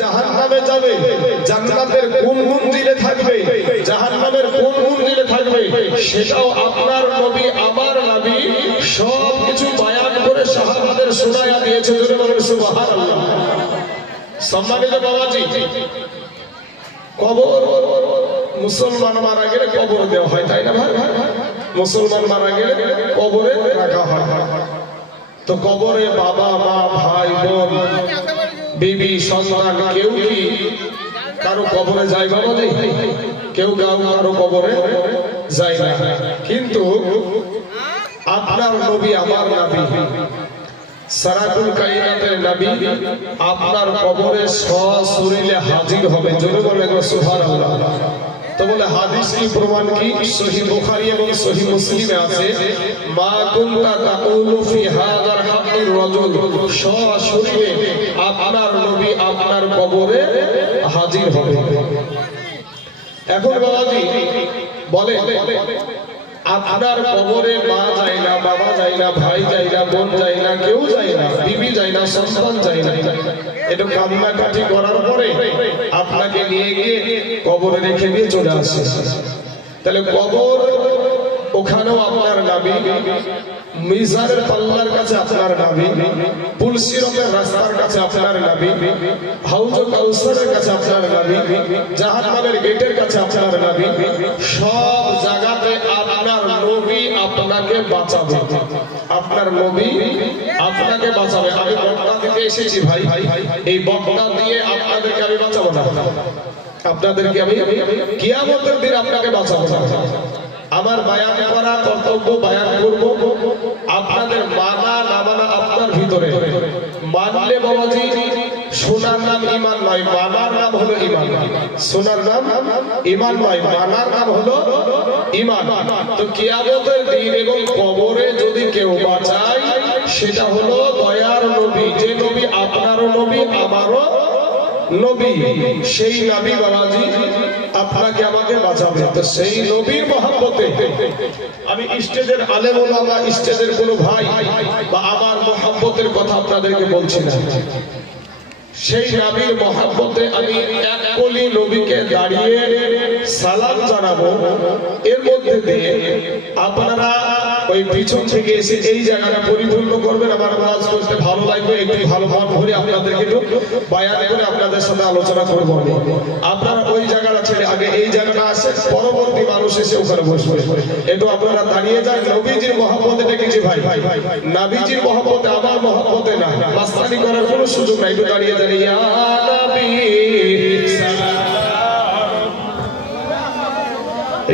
জাহান্নামে যাবে, জান্নাতের কোন মঞ্জিলে থাকবে, জাহান্নামের কোন মঞ্জিলে থাকবে, সেটাও আপনার নবী আমার নবী সব কিছু বয়ান করে সাহাবাদের শোনায়া দিয়েছে। জোরে বলেন সুবহানাল্লাহ। সম্মানিত বাবাজি, কবর মুসলমান মারা গেলে কবর দেওয়া হয়, তাই না ভাই? মুসলমান মারা গেলে কবরে রাখা হয়। তো কবরে বাবা মা ভাই বোন বিবি সন্তান কেউ কি কারো কবরে যায় বাবাজি? কেউ কারো কবরে যায় না। কিন্তু আপনার নবী আমার নবী সারাতুল কায়নাতের নবী আপনার কবরে সশরীরে হাজির হবে। জোরে বলেন সুবহানাল্লাহ। তো বলে হাদিস কি প্রমাণ কি? সহিহ বুখারী এবং সহিহ মুসলিমে আছে, মা কুনতা তাকুলু ফি হাযার হাক্কির রাজুল, সশরীরে আপনার নবী আপনার কবরে হাজির হবে। এখন বাবাজি বলে আপনার কবরে মা যায় না, বাবা যায় না, ভাই যায় না, বোন যায় না, কেউ যায় না, বিবি যায় না, সন্তান যায় না। একটু কান্নাকাটি করার পরে আপনাকে নিয়ে গিয়ে কবরে রেখে দিয়ে চলে আসে। তাহলে কবর ওখানেও আপনার নবী, মিজানের পাল্লার কাছে আপনার নবী, পুলসিরতের রাস্তার কাছে আপনার নবী, হাউজে কাউসারের কাছে আপনার নবী, জাহান্নামের গেটের কাছে আপনার নবী, সব জায়গাতে আপনার নবী আপনাকে বাঁচাবে। আপনার নবী আপনাকে বাঁচাবে। আমি বক্তা থেকে এসেছি ভাই, এই বক্তা দিয়ে আপনাদেরকে আমি বাঁচাবো না, আপনাদেরকে আমি কিয়ামতের দিন আপনাকে বাঁচাবো না। আমার বায়ান করা কর্তব্য, বায়ান করব। আপনাদের মানা না মানা আপনার ভিতরে। মানলে বাবাজি সোনার নাম ঈমান নয়, মানার নাম হলো ঈমান। সোনার নাম ঈমান নয়, মানার নাম হলো ঈমান। তো কিয়ামতের দিন এবং কবরে যদি কেউ বাঁচায়, সেটা হলো দয়ার নবী, যে নবী আপনারও নবী আমারও নবী, সেই নবী বাবাজি আপনাকে আমাকে বাঁচাবে। তো সেই নবীর মহব্বতে আমি স্টেজের আলেম ওলামা, স্টেজের কোনো ভাই বা আমার মহব্বতের কথা আপনাদেরকে বলছি না। সেই নবীর মহব্বতে আমি এক কলি নবীকে দাঁড়িয়ে সালাম জানাবো। এর মধ্যে দিয়ে আপনারা ওই পিছন থেকে এসে এই জায়গাটা পরিপূর্ণ করবেন। আমার ওয়াজ করতে ভালো লাগবে, একটু ভালো মন ভরে আপনাদেরকে একটু বায়ান করে আপনাদের সাথে আলোচনা করবো। আপনারা ওই জায়গাটা ছেড়ে আগে এই জায়গাটা আসে, পরবর্তী মানুষ এসে ওখানে বসবে। একটু আপনারা দাঁড়িয়ে যান। নবীজির মহব্বতে ডেকেছি ভাই, নবীজির মহব্বতে, আমার মহব্বতে না। মাস্তানি করার কোনো সুযোগ নাই। একটু দাঁড়িয়ে যান। ইয়া নবী সালাম,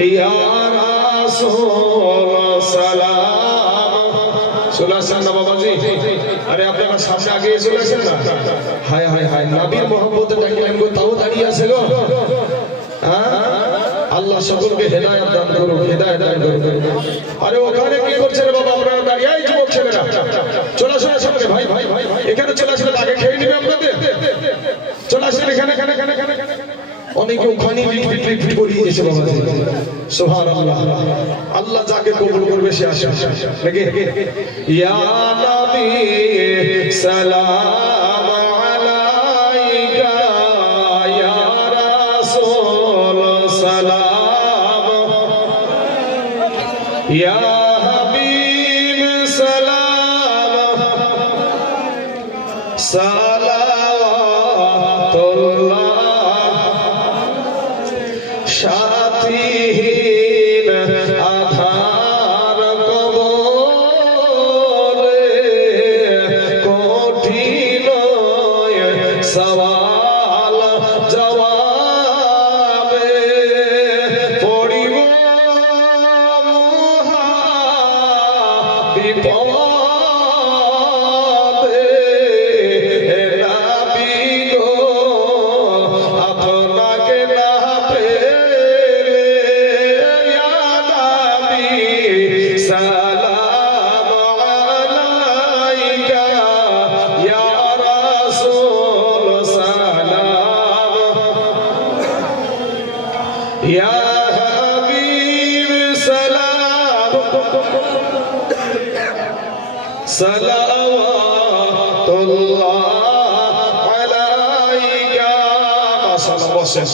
ইয়া রাসূল সালাম। চলে আসেন না বাবাজি? আরে আপনারা সামনে আগে চলে আসেন না। হায় হায় হায়, নবীর মহব্বতে ডাকলেন গো, তাও দাঁড়িয়ে আছে গো। আল্লাহ সকলকে হেদায়েত দান করুন, হেদায়েত দান করুন। আরে ওখানে কি করছেন বাবা? আপনারা দাঁড়িয়ে, এই যুবক ছেলেরা চলে আসেন সামনে। ভাই ভাই ভাই এখানে চলে আসলে আগে খেয়ে নিবে আপনাদের। চলে আসেন এখানে। অনেকে ওখানে লিফট করিয়ে দিয়েছে বাবাজি। সুবহানাল্লাহ। আল্লাহ যাকে কবুল করবে সে আসে নাকি? ইয়া নবী সালাম আলাইকা, ইয়া রাসূল সালাম, ইয়া হাবিব সালাম, সালাওয়াতুল্লাহ সাথীহীন আধার কবরে কঠিন সওয়াল জবাবে পড়িব মহা বিপদে। নবী গো আপনাকে না পেলে, ইয়া নবী সালাম আলাইকা, ইয়া রাসূল সালাম, ইয়া হাবিব সালাম, সালাওয়াতুল্লাহ আলাইকা। মাশাআল্লাহ বসেন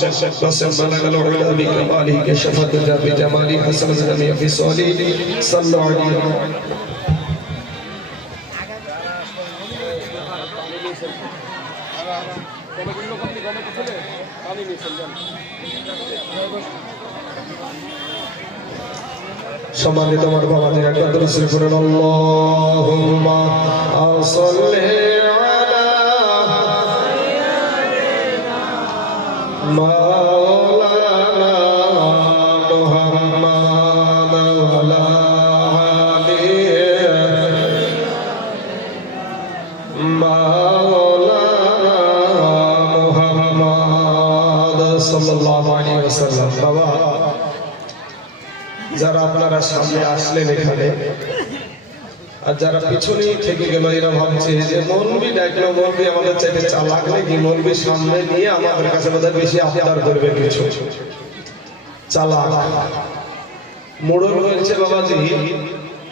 বসেন বালাগাল উলা বিকামালি কাশফাত বিজামালি হাসানাত জামিয়া ফি সালিহি সাল্লাল্লাহু আলাইহি সম্মানিত আমার বাবাদের একবার দরুদ পড়ুন আল্লাহুম্মা সাল্লি আলা মাওলানা মুহাম্মাদ ওয়া আলা আলি মাওলানা মুহাম্মাদ সাল্লাল্লাহু আলাইহি ওয়াসাল্লাম। বাবা যারা আপনারা সামনে আসলেন এখানে আর যারা পিছনে থেকে গেল এরা ভাবছে যে মৌলবি ডাকলো, মৌলবি আমাদের চাইতে চালাক নাকি, মৌলবি সামনে নিয়ে আমাদের কাছে বোধহয় বেশি আবদার করবে, কিছু চালাক। মোড়ল বলছে বাবাজি,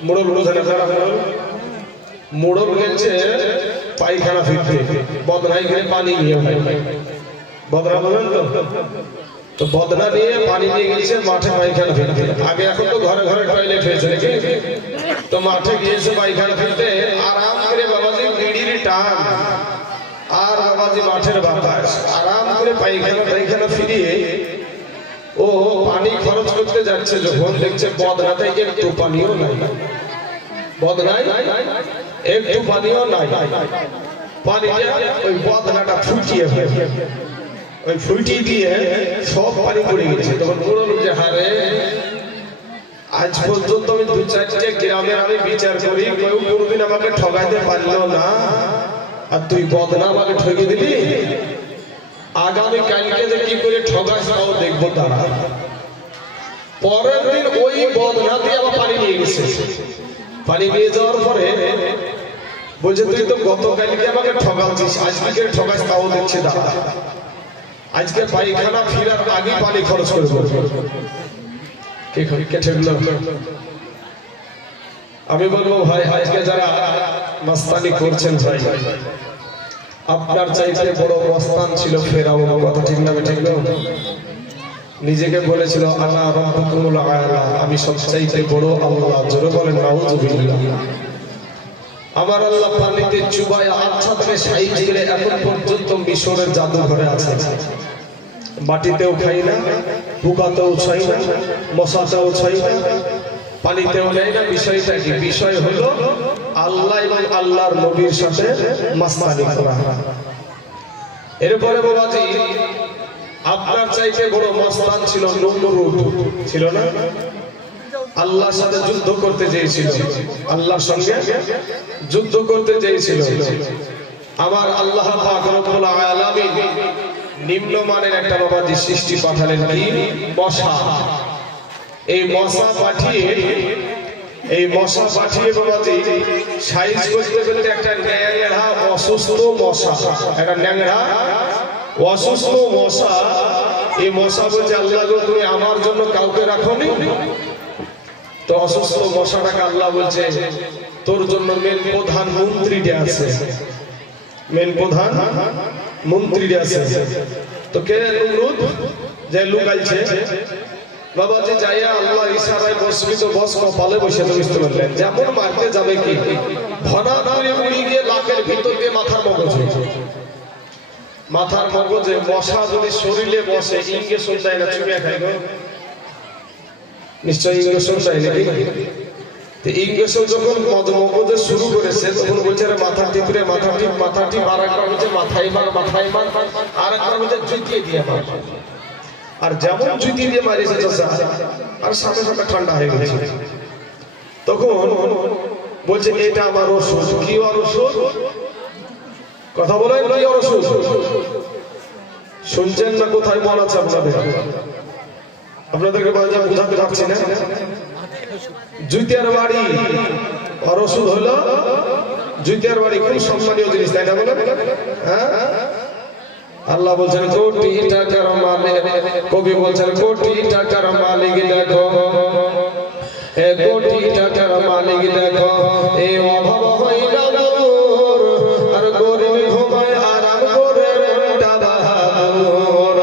মোড়ল বোঝেন আপনারা, মোড়ল বলছে পায়খানা ফিরতে বদনাই করে পানি নিয়ে ভাই, বদনা বলেন তো বদনা নিয়ে পানি নিয়ে গেছে মাঠে পায়খানা ফিরতে। আগে এখন তো ঘরে ঘরে টয়লেট হয়েছে নাকি, তো মাঠে গিয়েছে পায়খানা ফিরতে আরাম করে বাবাজি বিড়ির টান আর বাবাজি মাঠের বাতাস আরাম করে পায়খানা ফিরিয়ে ও পানি খরচ করতে যাচ্ছে, যখন দেখছে বদনাতে একটু পানিও নাই, বদনায় একটু পানিও নাই, পানিটা ওই বদনাটা ফুটিয়ে ওই ফুটি দিয়ে সব পানি পড়ে গেছে। তখন বলল যে হারে আজ পর্যন্ত আমি 2-4টে গ্রামের আমি বিচার করি, কেউ কোনোদিন আমাকে ঠকাইতে পারলো না, আর তুই বদনা আমাকে ঠকিয়ে দিলি, আগামী কালকে যে কি করে ঠকাস তাও দেখবো। তারা পরের দিন ওই বদনা দিয়ে আবার পানি নিয়ে গেছে, পানি নিয়ে যাওয়ার পরে বলছে তুই তো গতকালকে আমাকে ঠকাচ্ছিস, আজকে ঠকাস তাও দেখছে দাদা, আজকে পায়খানা ফিরার আগে পানি খরচ করবো। আমি বলবো ভাই আজকে যারা মাস্তানি করছেন ভাই, আপনার চাইতে বড় মস্তান ছিল ফেরাউন, কথা ঠিক না ঠিক না? নিজেকে বলেছিল আনা রাব্বুকুমুল আ'লা, আমি সবচাইতে বড় আল্লাহ। জোরে বলেন নাউযুবিল্লাহ। আমার আল্লাহ পানিতে চুবায় আচ্ছা থেকে সাইজ করে এখন পর্যন্ত মিশরের জাদুঘরে আছে। মাটিতেও খাই না, বুকাতেও ছাই না, মশাতেও ছাই না, পানিতেও নেয় না। বিষয়টা কি? বিষয় হলো আল্লাহ এবং আল্লাহর নবীর সাথে মাস্তানি করা। এরপরে বাবাজি আপনার চাইতে বড় মস্তান ছিল নমরুদ, ছিল না? আল্লাহর সাথে যুদ্ধ করতে চেয়েছিল, আল্লাহর সঙ্গে যুদ্ধ করতে চেয়েছিল। আমার আল্লাহ পাক রব্বুল আলামিন নিম্নমানের একটা বাবাজি সৃষ্টি পাঠালেন, কি? মশা। এই মশা পাঠিয়ে বাবাজি সাইজ করতে করতে একটা ন্যাংরা অসুস্থ মশা, একটা ন্যাংরা অসুস্থ মশা। এই মশা বলছে আল্লাহ গো তুমি আমার জন্য কাউকে রাখোনি? তো অসুস্থ মশাটাকে আল্লাহ বলছে তোর জন্য মেন প্রধান মন্ত্রীটা আছে, মেন প্রধান মন্ত্রীটা আছে। তো কে? নমরুদ যে লুকাইছে বাবাজি যাইয়া আল্লাহ ইশারায় বসবি তো বস, কপালে বসে তো বুঝতে পারলেন যেমন মারতে যাবে কি ভনা ধরে উড়ি গিয়ে লাখের ভিতর দিয়ে মাথার মগজে মশা যদি শরীরে বসে ইনজেকশন দেয় না, চুমিয়া খাই গো নিশ্চয়ই ইনজেকশন দেয় নাকি? তো ইনজেকশন যখন মগজে শুরু করেছে তখন বলছে মাথা টিপরে মাথা টিপ আর একবার বলছে মাথায় মার আর একবার বলছে জুতিয়ে দিয়ে মার। আর যেমন জুতি দিয়ে মারিয়েছে আর সাথে সাথে ঠান্ডা হয়ে গেছে। তখন বলছে এটা আমার ওষুধ। কি আর ওষুধ? কথা বলেন কি ওষুধ? শুনছেন না? কোথায় মন আছে আপনাদেরকে বোঝাতে পারছি না। জুতিয়ার বাড়ি আর ওষুধ হলো জুতিয়ার বাড়ি, খুব সম্মানীয় জিনিস, তাই না বলেন? হ্যাঁ, আল্লাহ বলছেন কোটি টাকার মালিক, কবি বলছেন কোটি টাকার মালিক দেখো, কোটি টাকার মালিক দেখো, এই অভাব হইলা দূর, আর গরিব ঘুমায় আরাম করে মনটা বাহাদুর।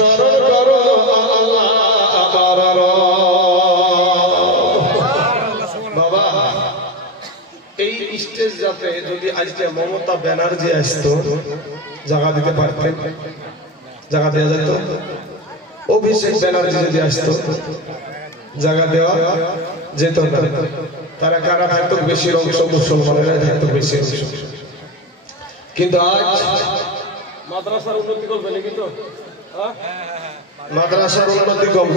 স্মরণ করো আল্লাহ আমার বাবা। এই স্টেজ যাতে যদি আজকে মমতা ব্যানার্জি আসতো, জায়গা দিতে পারতেন, জায়গা দেওয়া যেত। অভিষেক ব্যানার্জি যদি আসতো, জায়গা দেওয়া যেত না। তারা কারা থাকতো? বেশির অংশ মুসলমানেরা থাকতো বেশি অংশ। কিন্তু আজ মাদ্রাসার উন্নতি করবে নাকি? তো মাদ্রাসার উন্নতি গল্প,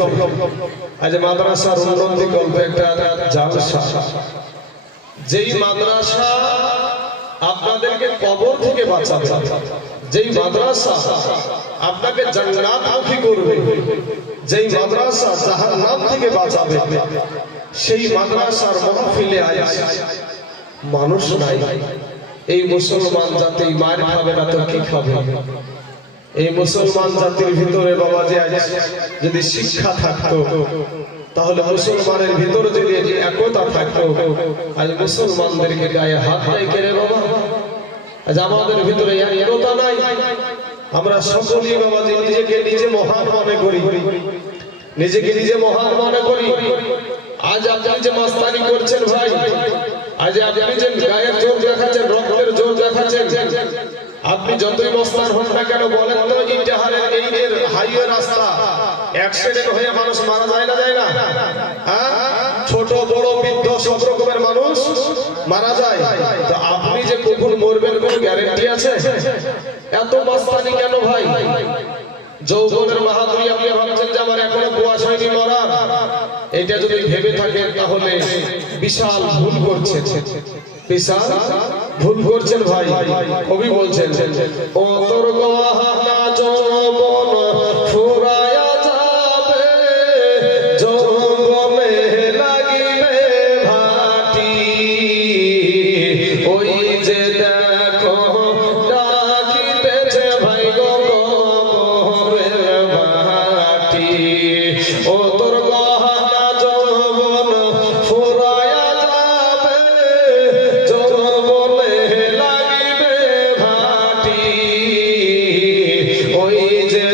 আজ মাদ্রাসার উন্নতি গল্প একটা জালসা। যেই মাদ্রাসা আপনাদেরকে কবর থেকে বাঁচাবে, যেই মাদ্রাসা আপনাকে জান্নাতমুখী করবে, যেই মাদ্রাসা জাহান্নাম থেকে বাঁচাবে, সেই মাদ্রাসার মাহফিলে আজ মানুষ নাই। এই মুসলমান জাতি মার খাবে না তো কি খাবে? এই মুসলমান জাতির ভিতরে বাবাজি আজ যদি শিক্ষা থাকতো, তাহলে মুসলমানের ভিতরে যদি একতা থাকতো, আজ মুসলমানদেরকে গায়ে হাত নাই কেড়ে বাবা। আজ আমাদের ভিতরে একতা নাই। আমরা সকলেই বাবাজি নিজেকে নিজে মহান মনে করি, নিজেকে নিজে মহান মনে করি। আজ আপনি যে মাস্তানি করছেন ভাই, আজ আপনি যে গায়ের জোর দেখাচ্ছেন, রক্তের জোর দেখাচ্ছেন, আপনি যতই মস্তান হন না কেন বলেন তো, ইন্টাহারের এই হাইওয়ে রাস্তা অ্যাক্সিডেন্ট হয়ে মানুষ মারা যায় না, যায় না? হ্যাঁ, ছোট বড় বৃদ্ধ সব রকমের মানুষ মারা যায়। তো আপনি যে কখন মরবেন কোন গ্যারান্টি আছে? এত মস্তানি কেন ভাই? যৌবনের বাহাদুরি আপনি ভাবছেন যে আমার এখনো বয়স হয়নি মরার, এটা যদি ভেবে থাকেন তাহলে বিশাল ভুল করছেন, বিশাল ভুল করছেন ভাই। কবি বলছেন, ও তোর গহনা যৌবন ফুরায়া যাবে, যৌবনে লাগিবে ভাটি, ওই যে দেখো ডাকিতেছে ভাই গো কবরের মাটি। ও তোর গহনা যৌবন ফুরায়া যাবে, যৌবনে লাগিবে ভাটি, ওই যে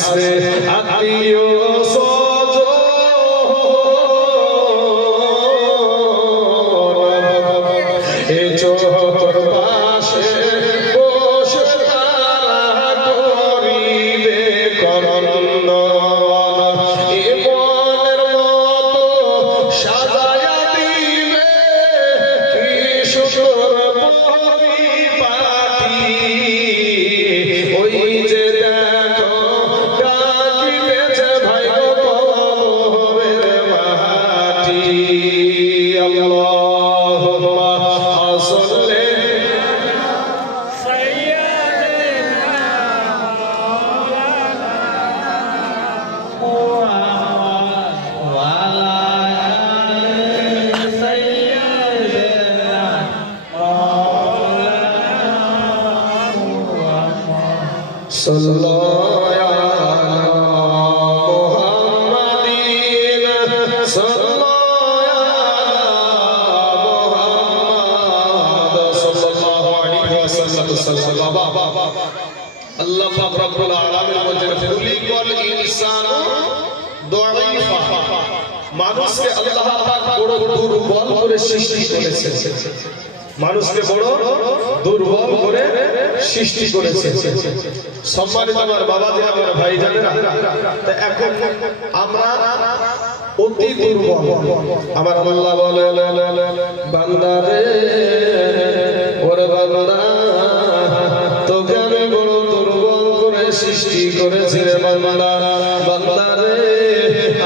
আসবে আত্মীয় আল্লাহ পাক রব্বুল আলামিন বলেন খুলিকাল ইনসানু দাঈফা মানুষকে আল্লাহ পাক বড় দুর্বল করে সৃষ্টি করেছেন মানুষকে বড় দুর্বল করে সৃষ্টি করেছেন সম্মানিত আমার বাবাজি আমার ভাইজানেরা তো এখন আমরা অতি দুর্বল আমার আল্লাহ বলে বান্দা রে ওরে বান্দা তোকে আমি বড় দুর্বল করে সৃষ্টি করেছি রে বান্দা বান্দা রে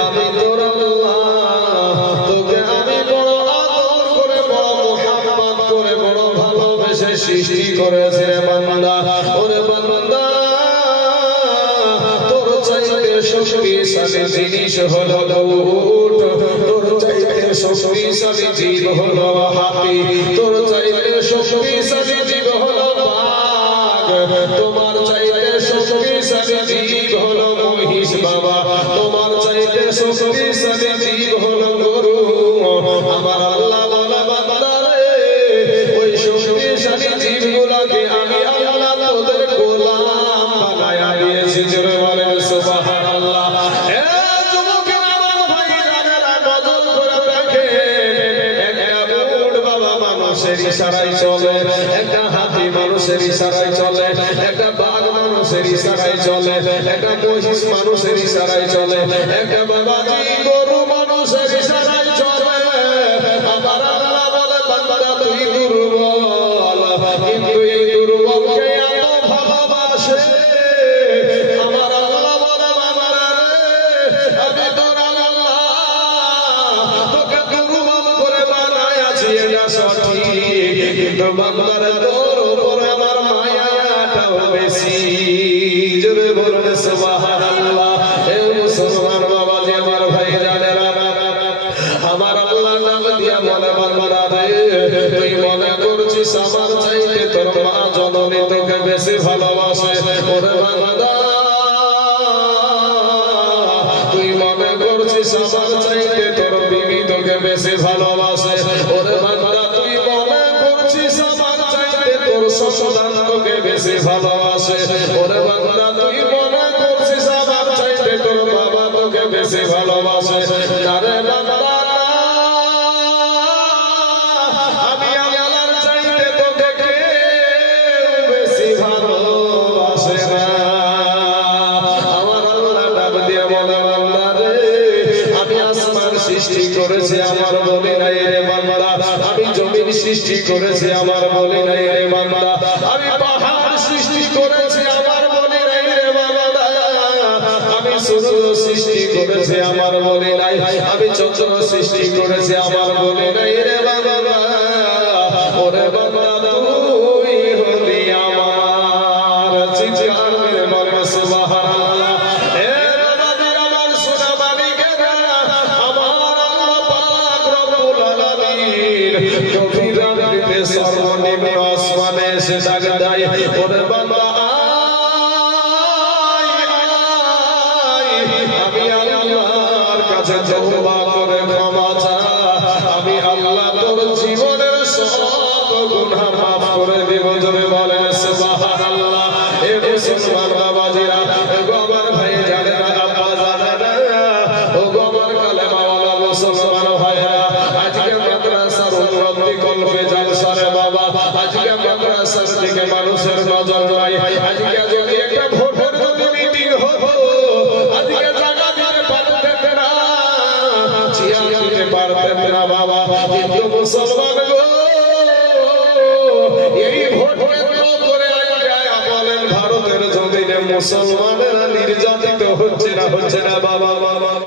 আমি তোর আল্লাহ তোকে আমি বড় আদর করে বড় মোহাম্মত করে বড় ভালোবেসে সৃষ্টি করেছি রে বান্দা ওরে বান্দা তোর চাইতে শক্তিশালী জিনিস হলো উট তোর চাইতে শক্তিশালী জীব হলো হাতি তোর চাইতে শক্তিশালী জীব হলো বাঘ তোমার চাইতে শক্তিশালী জীব হলো মহিষ বাবা তোমার চাইতে শক্তিশালী জীব হলো গরু আমার আল্লাহ বলে বান্দা রে ওই শক্তিশালী জীবগুলোকে আমি আল্লাহ তোদের গোলাম বানায়া দিয়েছি জোরে বলেন সুবহানাল্লাহ এ যুবকের আমার ভাইরা নজর করে দেখেন একটা উট বাবা মানুষের ইশারায় চলে একটা হাতি মানুষের ইশারায় চলে একটা বাঘ মানুষের ইশারায় চলে একটা মহিষ মানুষের ইশারায় চলে একটা বাবাজি গরু মানুষের ইশারায় চলে আমার আল্লাহ বলে বান্দা তুই দুর্বল কিন্তু এই দুর্বলকে এত ভালোবাসে আমার আল্লাহ বলে বাবা রে আমি তোর আল্লাহ তোকে দুর্বল করে বানাইছি এটা সঠিক কিন্তু বান্দারে তোর উপরে আমার মায়াটাও বেশি জোরে বলুন সুবহানাল্লাহ হে মুসলমান বাবাজি আমার ভাইজানেরা আমার আল্লাহ নাম দিয়া বলে বান্দা রে তুই মনে করছিস আমার চাইতে তোর মা জননী তোকে বেশি ভালোবাসে ওরে বান্দা তুই মনে করছিস আমার চাইতে তোর বিবি তোকে বেশি ভালোবাসে ওরে বান্দা তুই মনে করছিস আমার চাইতে তোর সন্তান তোকে বেশি ভালোবাসে ওরে বান্দা তুই মনে করছিস আমার চাইতে তোর বাবা তোকে বেশি ভালোবাসে আরে বান্দা আমি আল্লাহর চাইতে তোকে কেউ বেশি ভালোবাসে না আমার আল্লাহ ডাক দিয়ে বলে বান্দা রে আমি আসমান সৃষ্টি করেছি আমার বলি নাই রে বান্দা আমি জমিন সৃষ্টি করেছি আমার বলি নাই রে বান্দা আমি পাহাড় সৃষ্টি করেছি আমার বলি নাই রে বান্দা আমি সূর্য সৃষ্টি করেছি আমার বলি নাই আমি চন্দ্র সৃষ্টি করেছি আমার বলি নাই রে বান্দা ওরে বান্দা তুই হলি আমার চিৎকার মেরে বলো সুবহানাল্লাহ হে বাবাজি আমার সোনা মালিকেরা আমার আল্লাহ পাক রব্বুল আলামিন গভীর রাতে সর্বনিম্ন আসমানে এসে ডাক দেয় ওরে বান্দা আমি আল্লাহর কাছে তওবা করে ক্ষমা চা আমি আল্লাহ তোর জীবনের সব গুনাহ মাফ করে দেব জোরে বলেন সুবহানাল্লাহ এ মুসলমান বাবাজিরা আমার ভাই মুসলমানেরা নির্যাতিত হচ্ছে না বাবা?